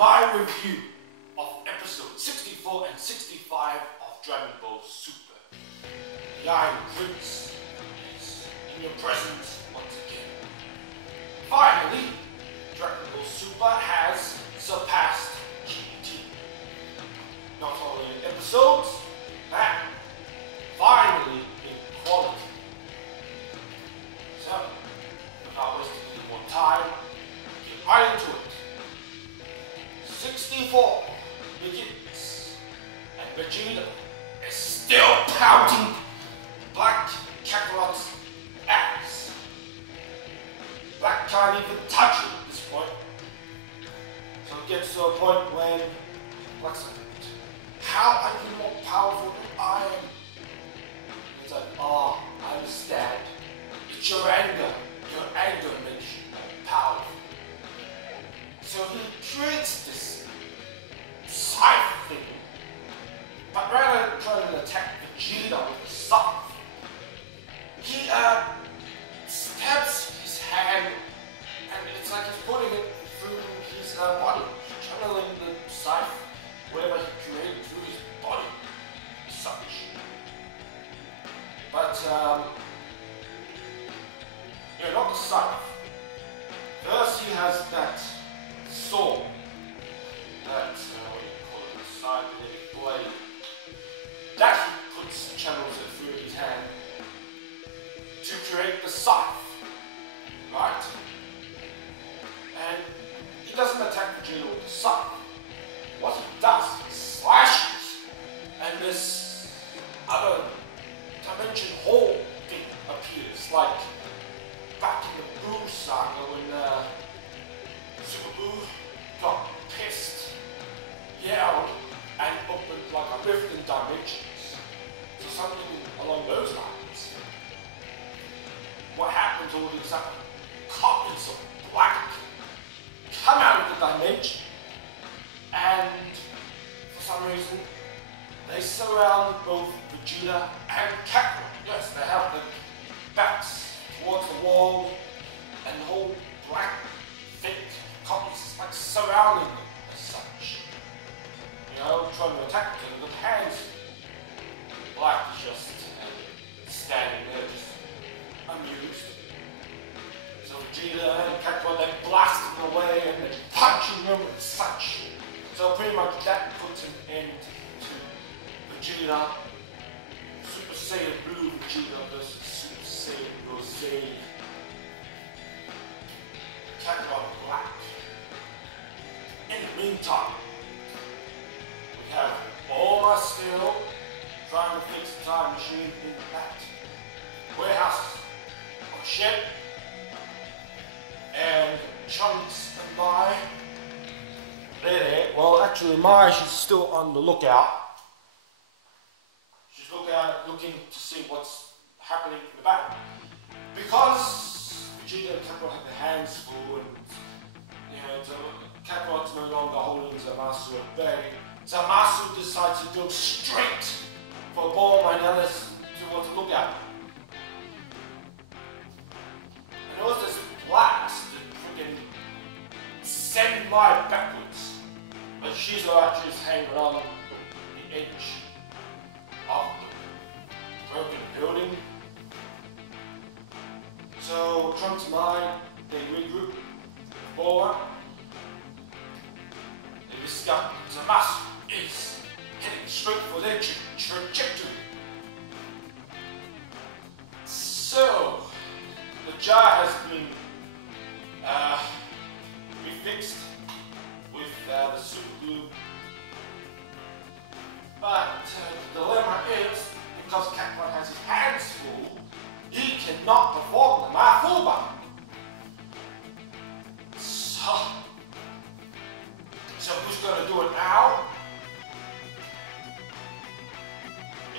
my review of episode 64 and 65 of Dragon Ball Super. The Iron Prince is in your presence once again. Finally, Dragon Ball Super has surpassed GT. Not only in episodes, but finally in quality. So, without wasting any more time, get right into it. 64 begins, and Vegeta is still pounding Black Kakarot's ass. Black can't even touch him at this point. So it gets to a point when Black's like, how are you more powerful than I am? It's like, oh, I understand. It's your anger. Your anger makes you more powerful. So he creates this scythe thing, but rather than trying to attack Vegeta with the scythe, he stabs his hand, and it's like he's putting it through his body, channeling the scythe, whatever he created through his body, as such. But yeah, not the scythe. First he has that sword, that, what do you call it, the cybernetic blade, that he puts, channels it through his hand to create the scythe, right? And he doesn't attack Vegeta with the scythe. What he does, he slashes, and this other dimension hole thing appears, like back in the Boo saga when Super Boo got pissed, yelled, and opened like a rift in dimensions. So something along those lines. What happens all these other copies of Black come out of the dimension, and for some reason they surround both Vegeta and Kakarot. Yes, they have their backs towards the wall, and the whole black thick copies like surrounding them as such. You know, trying to attack them with hands. Black is just standing there, just amused. So Vegeta and Kakarot, they blast him away and they're punching him and such. So pretty much that puts an end to Vegeta, Super Saiyan Blue Vegeta versus Super Saiyan Rosé, Kakarot Black. In the meantime, we have Bulma still trying to fix the time machine in that warehouse on a ship, and Trunks and Mai, they're there. Well, actually, Mai, she's still on the lookout. She's looking to see what's happening in the battle. Because Vegeta and Kakarot have their hands full, and you know, Kakarot's no longer holding Zamasu at bay, Zamasu decides to go straight for Bulma and Alice to look at. And also there's a blast that freaking send Mai backwards, but she's actually just hanging on the edge of the broken building. So Trunks and Mai, they regroup. Bulma, they discover Zamasu is heading straight for their trajectory. So the jar has been refixed with the super glue, but the dilemma is, because Kakarot has his hands full, he cannot perform the MAFUBA. So who's going to do it now?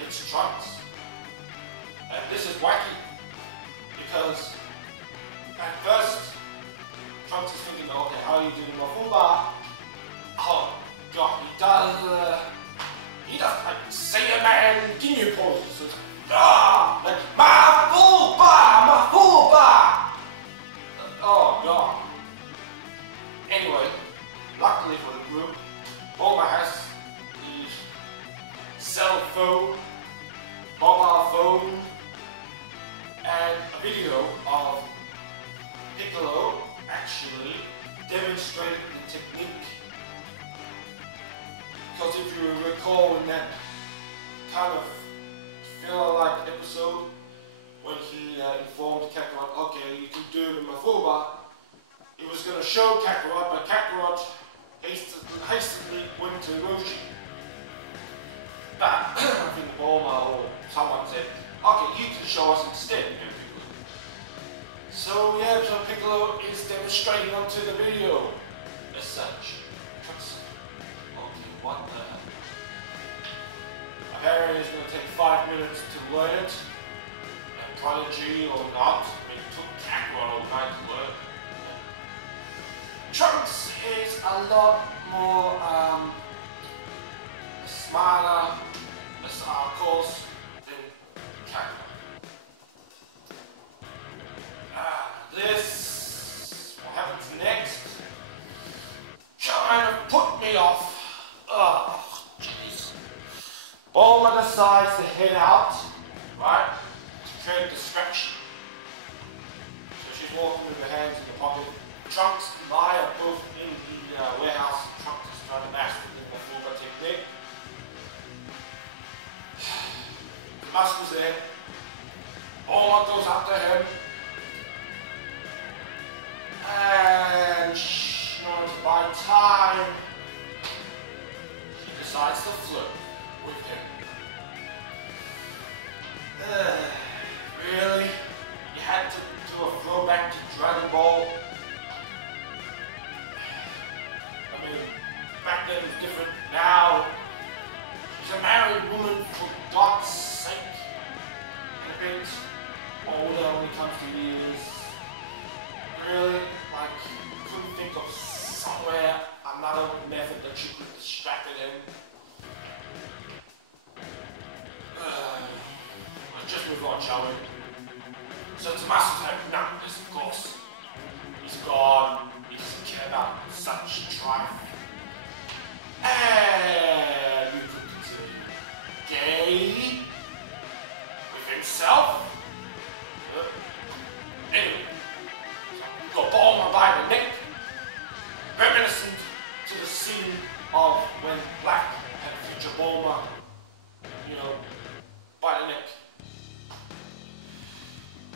It's Trunks. And this is wacky, because at first Trunks is thinking, okay, how are you doing MAFUBA? Oh god, he does like Saiyan Man Ginyu poses. Like MAFUBA! Oh god. Anyway, luckily for the group, Bulma has his cell phone, mobile phone, and a video of Piccolo actually demonstrating the technique. Because if you recall in that kind of filler-like episode, when he informed Kakarot, okay, you can do the MAFUBA, he was going to show Kakarot, but Kakarot hastily went to Roshi. But I think Bulma or someone said, okay, you can show us instead, Piccolo. So yeah, so Piccolo is demonstrating onto the video as such. Okay, what the hell? Apparently it's going to take 5 minutes to learn it. And Prodigy or not, I mean, it took Kakarot all night to learn. Trunks is a lot more smarter, of course, than Kakarot. This, what happens next, kind of put me off. Oh, jeez. Bulma decides to head out, right, to create a distraction. So she's walking with her hands in the pocket. Trunks and Maya are both in the warehouse. Trunks is trying to master the MAFUBA technique. Muscles there. Bulma goes after him. And by time she decides to flirt with him. Really? You had to do a throwback to Dragon Ball? I mean, back then it was different. Now, she's a married woman, for God's sake. A bit older when it comes to years. Really? Like, couldn't think of somewhere, another method that she could have distracted him. Let's just move on, shall we? So Tommaso's like, no, this of course. He's gone. He doesn't care about such strife. And we could continue. Gay with himself. Anyway, got Bulma by the neck, reminiscent to the scene of when Black had future Bulma, you know, by the neck.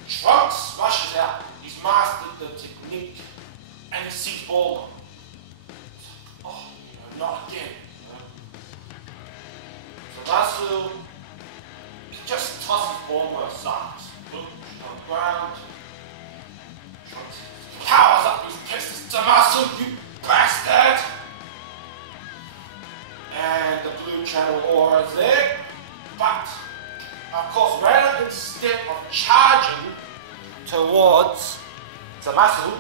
Trunks rushes out. He's mastered the technique, and he sees Bulma. Oh, you know, not again. So Masu, he just tosses Bulma aside. Look on the ground. Trunks powers up his pistols. Tommaso, you bastard! And the blue channel aura is there. But, of course, rather instead of charging towards Tommaso,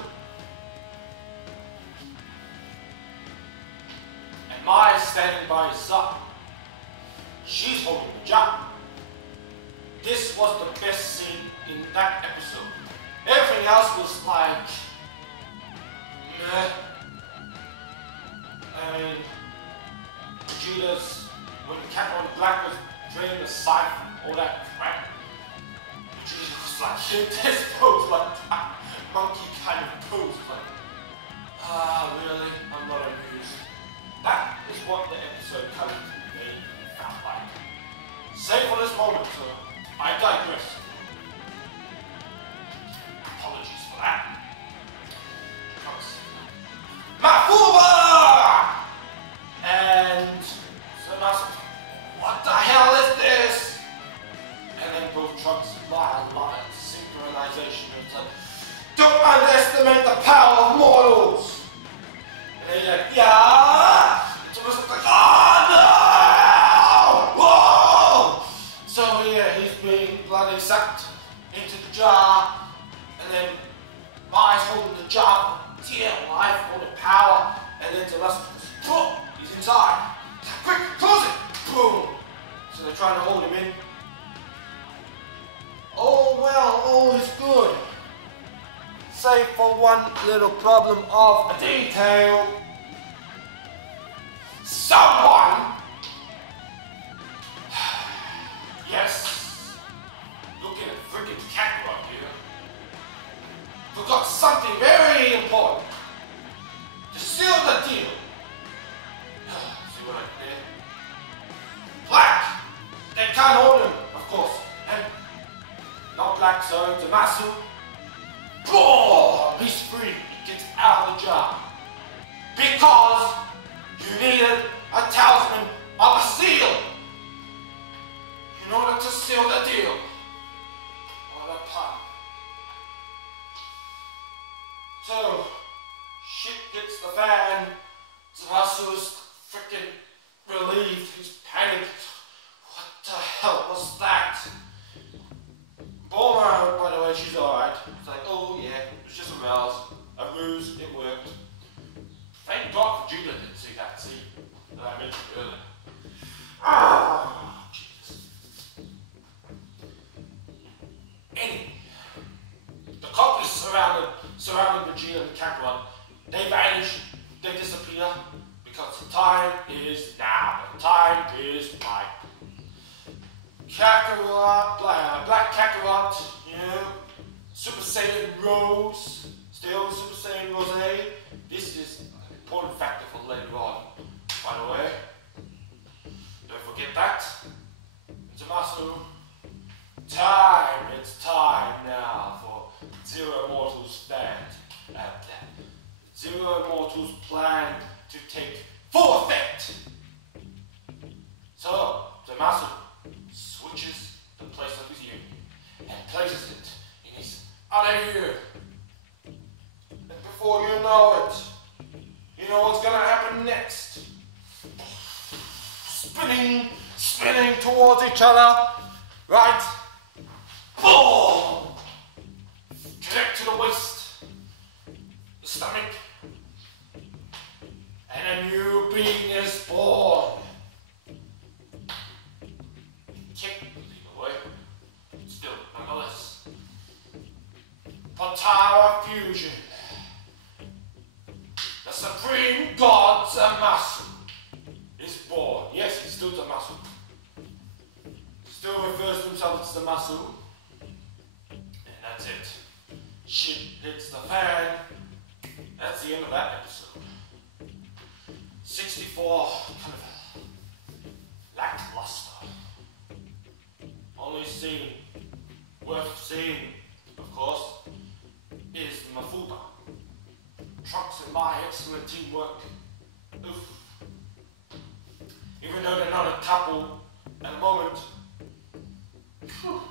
and Maya standing by his side, she's holding the jump. This was the best scene in that episode. Everything else was like, meh. I mean, Vegeta's, when Kakarot Black was draining the siphon, all that crap, Vegeta was like in this pose, like that monkey kind of pose, like, really? I'm not amused. That is what the episode coming to me felt like. Save for this moment, so I digress. Apologies for that. MAFUBA! And so Master, what the hell is this? And then both Trunks lie a lot of synchronization. It's like, don't underestimate the power of mortals. And they're like, yeah. And so it's like, oh no! Whoa! So yeah, he's being bloody sucked into the jar, and then Maya's holding the jar. Yeah, life, all the power, and then Tommaso, boom, he's inside. Quick, close it! Boom! So they're trying to hold him in. Oh well, all is good. Save for one little problem of a detail. someone, yes, look at a freaking cat right here, forgot something very important, to seal the deal. See what I did? Black! They can't hold him, of course, and not black, so Tommaso, boom, he's free, he gets out of the job. Because you needed a talisman of a seal in order to seal the deal. What a pun. So, shit hits the fan. Tommaso's freaking relieved. He's panicked. What the hell was that? Bulma, by the way, she's alright. It's like, oh yeah, it was just a ruse, it worked. Thank God for Judah didn't see that scene that I mentioned earlier. Ah, Jesus. Anyway, the copies surrounding Vegeta and Kakarot, they vanish, they disappear, because the time is now. The time is right. Kakarot, Black Kakarot, you know, Super Saiyan Rose, still Super Saiyan Rose. This is an important factor for later on, by the way. Don't forget that. Tommaso, it's time now for Zero Immortals Zero Immortals plan to take full effect. So, Tommaso switches the place of his union and places it in his other ear. And before you know it, you know what's gonna happen next. Spinning towards each other, right? Boom! Connect to the waist, the stomach, and a new being is born. Technically, away, still, nonetheless. Power fusion. The supreme god Tommaso is born. Yes, he's still Tommaso. Still refers to himself as Tommaso. And that's it. Shit hits the fan. That's the end of that episode. 64, kind of lackluster. Only scene worth seeing, of course, is MAFUBA. Trunks and my excellent teamwork. Oof. Even though they're not a couple at the moment. Whew.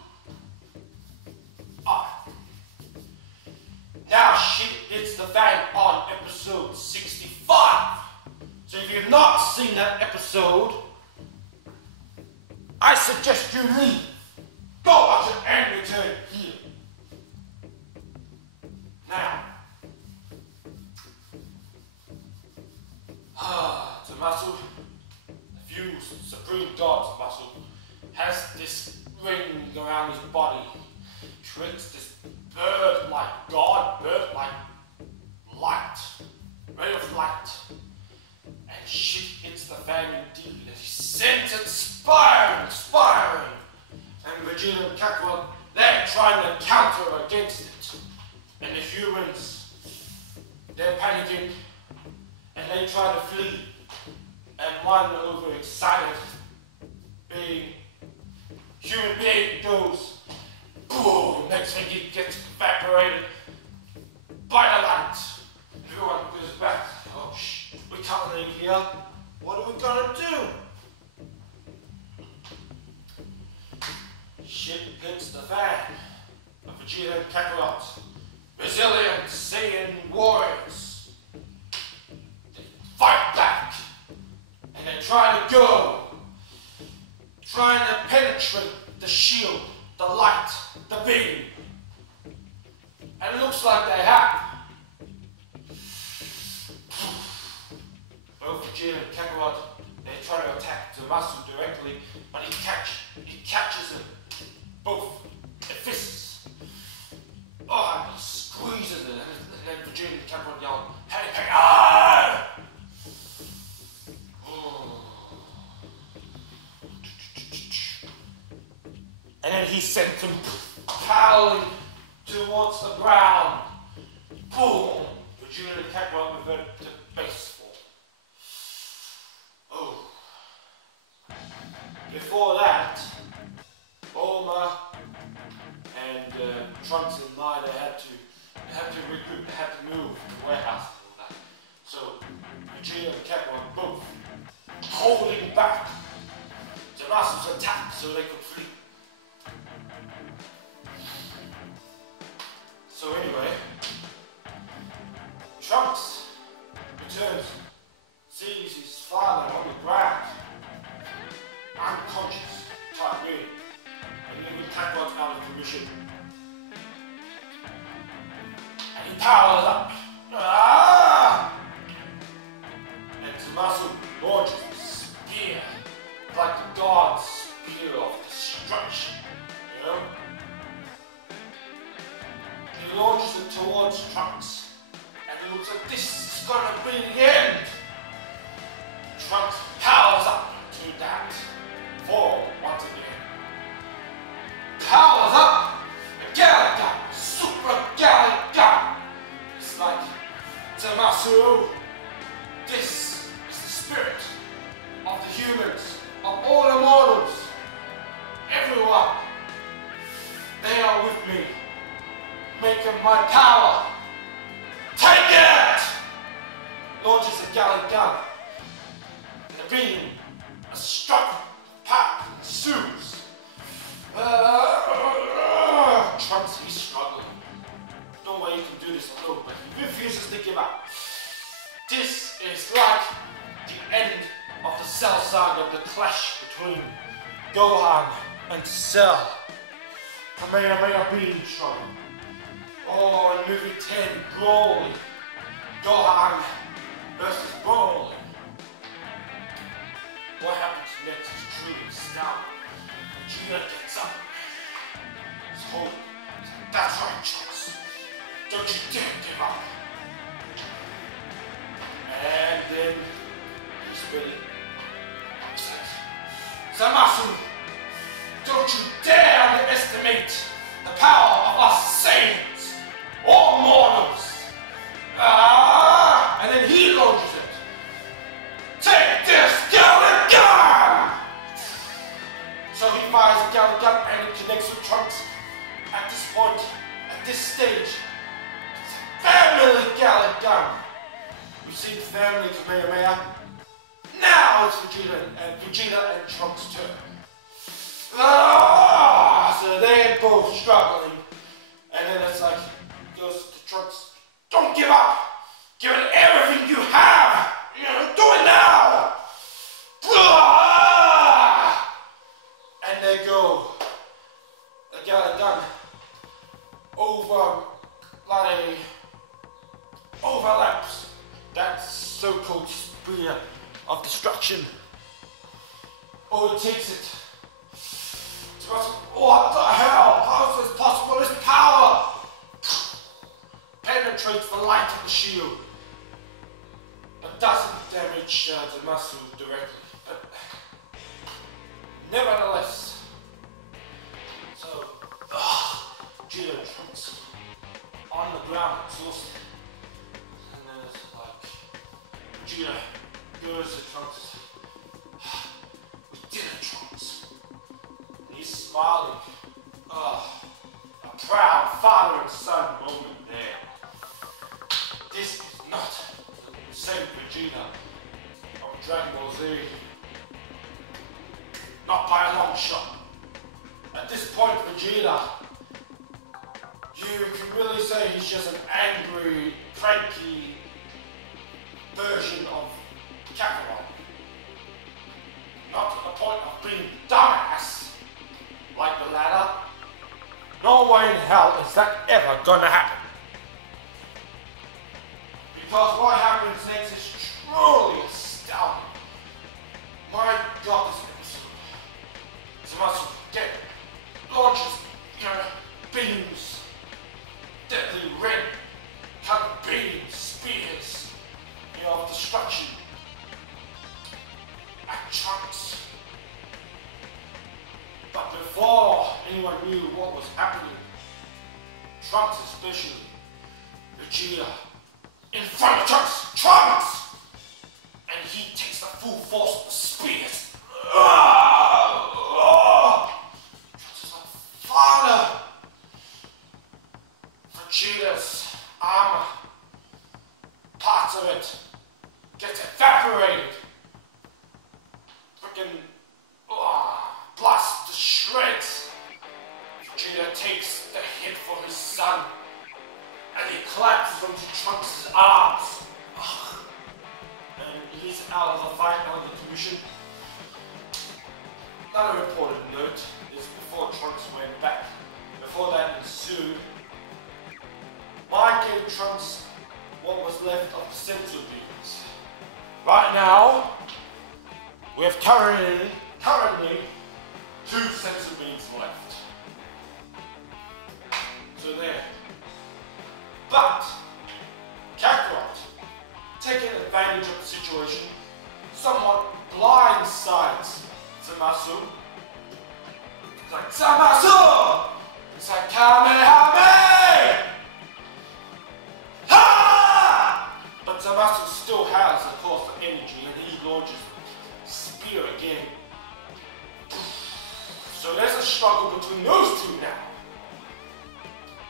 Now shit hits the fan on episode 65. So if you've not seen that episode, I suggest you leave. Go watch it and return here. Now, Tommaso, the few supreme god Tommaso, has this ring around his body, creates this bird-like light, ray of light, and shit hits the fan indeed, and he sends it spiraling, and Vegeta and Kakarot, they're trying to counter against it, and the humans, they're panicking, and they try to flee, and one overexcited human being goes boom, next thing he gets evaporated by the light. Everyone goes back, oh shit, we can't leave here, what are we gonna do? Shit hits the fan of Vegeta and Kakarot, resilient Saiyan warriors. Fight back, and they try to go, trying to penetrate the shield, the light, the beam, and it looks like they have. Both Vegeta and Kakarot, they try to attack Tommaso directly, but he catches them both in fists. Oh, and he squeezes it, and then Vegeta and Kakarot yell, hey, ah! Oh, And then he sent him howling towards the ground. Boom! Vegeta and Kakarot reverted to base form. Oh. Before that, Bulma and Trunks and Mida had to regroup, had to move to the warehouse. So Vegeta and Kakarot both holding back Zamasu's attack so they could flee. So anyway, Trunks returns, sees his father on the ground, unconscious, type reading, and even Kakarot's out of commission. And he powers up. And Zamasu launches a spear, like the god's spear of destruction, you know? He launches it towards Trunks, and it looks like this is gonna be the end. Trunks powers up to that fall once again. Powers up, a Gallic gun, super Gallic gun. It's like, Zamasu, this is the spirit of the humans, of all immortals. Everyone, they are with me, making my power. Take it! Launches a Gallic gun. And the beam, a struggle, pack ensues. Trunks, he's struggling. No way he can do this alone, but he refuses to give up. This is like the end of the Cell saga, the clash between Gohan and Cell. Kamehameha beam struggle. Oh, in movie 10, Broly. Gohan versus Broly. What happens next is truly astounding. Vegeta gets up. He's holding. That's right, Trunks. Don't you dare give up. And then he's ready. He says, Zamasu, don't you dare underestimate the power of us Saiyans, or mortals. And then he launches it. Take this, Gallic gun! So he fires a Gallic gun and it connects with Trunks. At this point, at this stage, it's a family Gallic gun. We see the family Kamehameha. Now it's Vegeta and Trunks' turn. So they're both struggling. And then it's like, goes to Trunks, don't give up! Give it everything you have! You know, do it now! And they go, they got it done. Overlaps that so-called spear of destruction. Oh, it takes it. What the hell? How is this possible? This power penetrates the light of the shield, but doesn't damage Zamasu directly. But nevertheless, so Vegeta and Trunks on the ground, exhausted, and then it's like Vegeta goes to Trunks. We did it, Trunks. And he's smiling. A proud father and son moment there. This is not the same Vegeta of Dragon Ball Z. Not by a long shot. At this point, Vegeta, you can really say he's just an angry, cranky version of Kakarot. Not to the point of being dumbass like the latter. No way in hell is that ever gonna happen. Because what happens next is truly astounding. My God, this episode. Zamasu dead. Launches, beams. Deadly red colored beams, spears, of destruction. At Trunks. But before anyone knew what was happening. Trunks especially. Vegeta in front of Trunks! And he takes the full force of the spears. Trunks is like, Father! Vegeta's armor, parts of it, gets evaporated. Freaking blast to shreds. Vegeta takes the hit for his son and he collapses onto Trunks' arms. And he's out of the fight, out of the commission. Another important note is before Trunks went back, before that ensued, Mike gave Trunks what was left of the senzu beans. Right now, we have currently 2 senzu beans left. So there. But Kakarot, taking advantage of the situation, somewhat blindsides Zamasu. It's like, Zamasu! It's like, KAMEHAMEHA! Ha! But Zamasu still has, of course, the energy, and he launches spear again. So there's a struggle between those two now.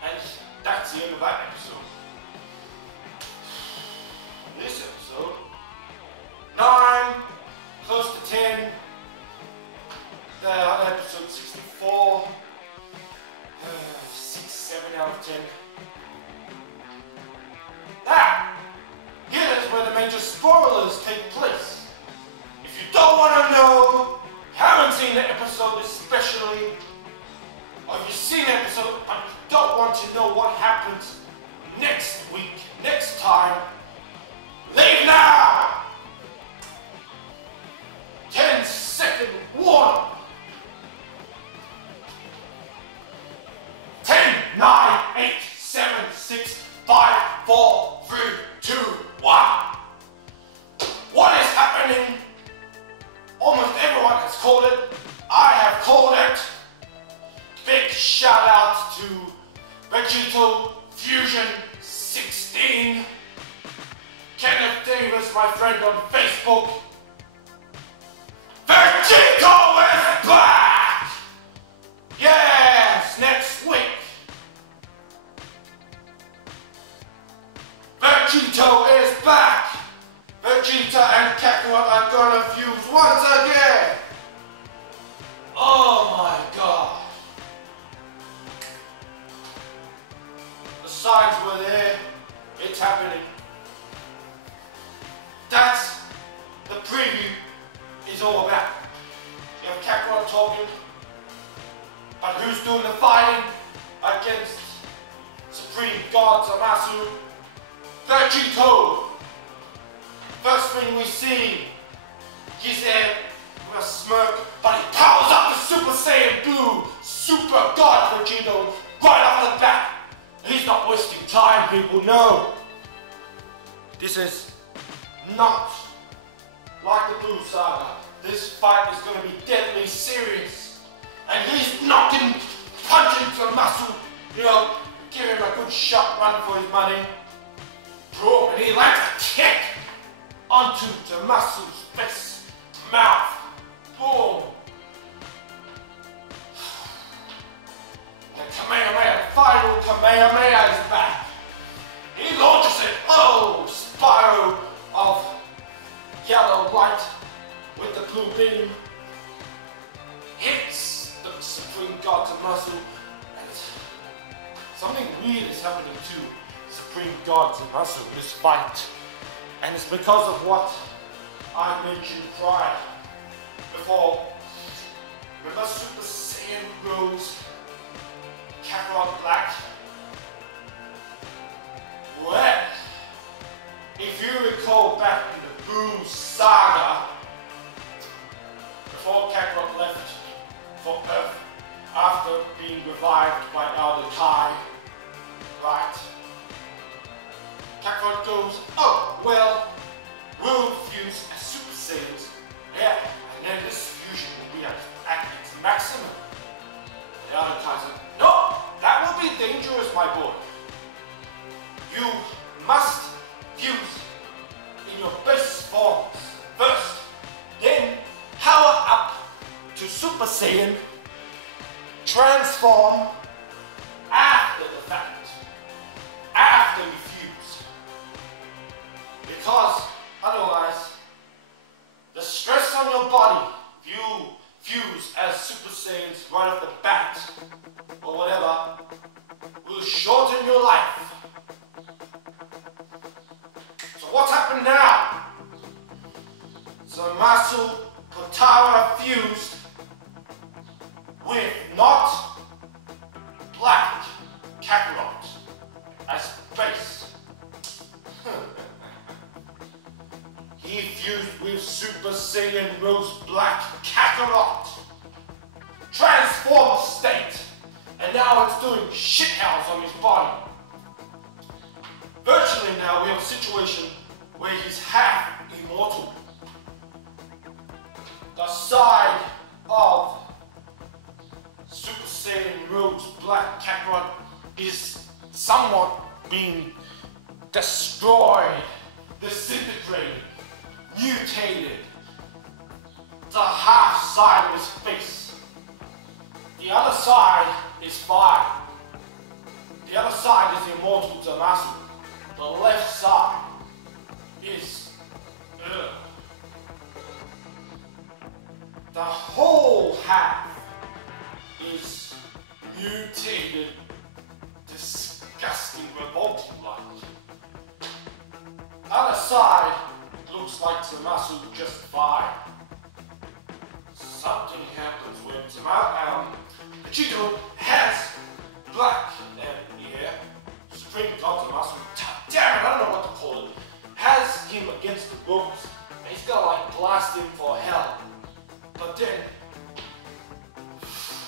And that's the end of that episode. This episode, 9, close to 10. The other episode, 64, 6, 7 out of 10. Now, here is where the major spoilers take place. If you don't want to know, haven't seen the episode especially, or if you've seen the episode but you don't want to know what happens next week, next time, leave now! 10-second warning. 10, 9, 8, 7, 6, 5, 4, 3, 2, 1. What is happening? Almost everyone has called it. I have called it. Big shout out to Vegito Fusion 16. Kenneth Davis, my friend on Facebook. Vegito is back! Yes, next week. Vegito is back! Vegeta and Kakarot are gonna fuse once again! Oh my god. The signs were there. It's happening. That's the preview is all about. You have Kakarot talking, but who's doing the fighting against Supreme God Zamasu? Vegito! First thing we see, he's there with a smirk, but he powers up the Super Saiyan Blue Super God Vegito right off the bat. He's not wasting time, people, no. This is not like the Blue Saga. This fight is going to be deadly serious. And he's knocking, punching Zamasu, give him a good shot, run for his money. Boom, and he lands a kick onto Zamasu's face, mouth. Boom. The Kamehameha, final Kamehameha is back. He launches it. Oh, spiral of yellow light with the blue beam. Hits the Supreme God Zamasu. And something weird is happening to Supreme God Zamasu in this fight. And it's because of what I mentioned prior. Before, remember Super Saiyan Rose, Kakarot Black? Well, if you recall back in the Boom Saga, before Kakarot left for Earth, after being revived by Elder Kai, right? Kakarot goes, oh, well, we'll fuse as Super Saiyans. Yeah, and then this fusion will be at its maximum. The other guy said, no, that will be dangerous, my boy. You must fuse in your best forms first, then power up to Super Saiyan, transform after the fact, after you fuse. Because otherwise, the stress on your body, if you fuse as Super Saiyans right off the bat, or whatever, will shorten your life. So what's happened now? Zamasu Potara fused with not Black Kakarot as base. He fused with Super Saiyan Rose Black Kakarot, transformed state, and now it's doing shithouse on his body. Virtually now we have a situation where he's half immortal. The side of Super Saiyan Rose Black Kakarot is somewhat being destroyed, disintegrated, mutated. The half side of his face. The other side is fire. The other side is immortal Zamasu. The left side is the whole half is mutated, disgusting, revolting like. Other side looks like Zamasu just fine. Something happens when Vegito has black hair. Supreme God Zamasu, damn it, I don't know what to call it, has him against the ropes, and he's gotta like blast him for hell. But then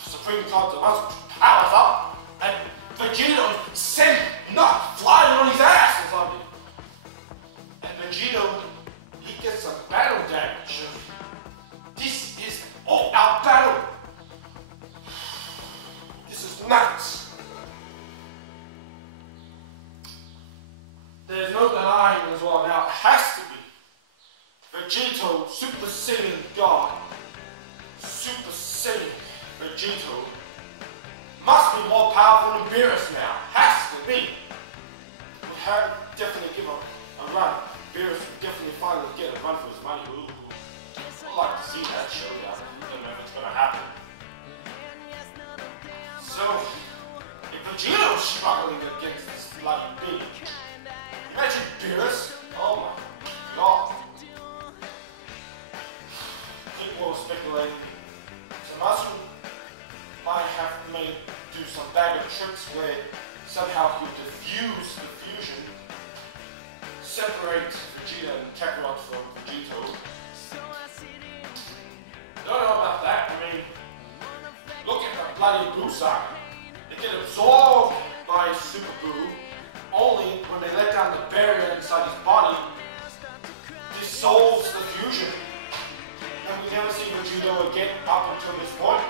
Supreme God Zamasu powers up, and Vegito sent not flying on his ass or something. And Vegito, he gets some battle damage. This is all-out battle. This is nuts. There's no denying as well now. It has to be Vegito, Super Saiyan God. Super Saiyan Vegito must be more powerful than Beerus now. Has to be. We have definitely give a run. Beerus would definitely finally get a run for his money. Ooh. I'd like to see that showdown. I don't know if it's gonna happen. So, if Vegeto's struggling against this bloody being, imagine Beerus. Oh my god. People are speculating. Zamasu might have do some bag of tricks where somehow he'll diffuse the fusion, separate Vegeta and Kakarot from Vegito. Don't know about that. I mean, look at the bloody Buu saga. They get absorbed by Super Buu only when they let down the barrier inside his body, dissolves the fusion, and we never see Vegito again up until this point.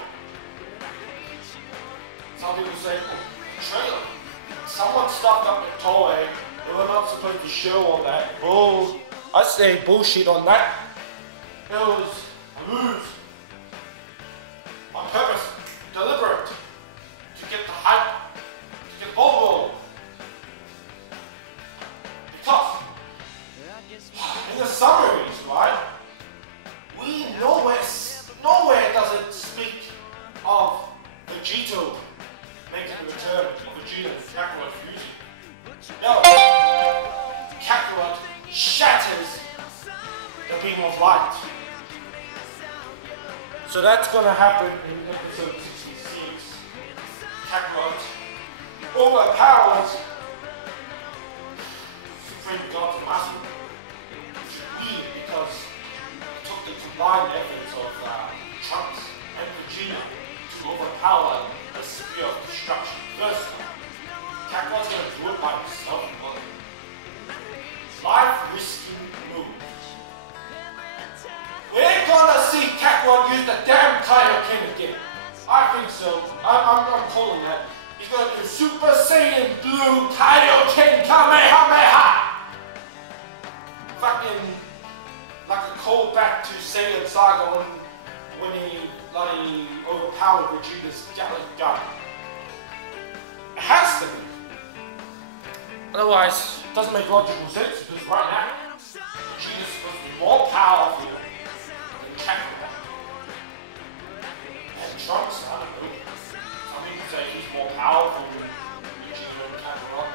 Some people say, oh, trailer. Someone stuffed up at TOEI. They were not supposed to show all that. Oh, I say bullshit on that. It was a move. On purpose, deliberate, to get the hype, to get the ball rolling. Because, in the summaries, right, we nowhere does it speak of Vegito making a return, of Vegeta and Kakarot fusing. No, Kakarot shatters the beam of light. So that's going to happen in episode 66. Kakarot overpowers Supreme God Zamasu, which is weird because it took the combined efforts of Trunks and Vegeta to overpower the Spear of Destruction. First, Kakarot's going to do it by himself. Life-risking move. We're gonna see Kakarot use the damn Kaioken again. I I think so. I'm calling that. He's gonna do Super Saiyan Blue Kaioken Kamehameha! Fucking like a callback to Saiyan Saga when he bloody overpowered Vegeta's GALICK gun. It has to be. Otherwise, it doesn't make logical sense because right now, Vegeta's supposed to be more powerful than Kakarot. And Trunks, I don't know. Some people say he's more powerful than Vegeta and Kakarot.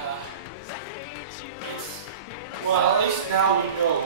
But, well, at least now we know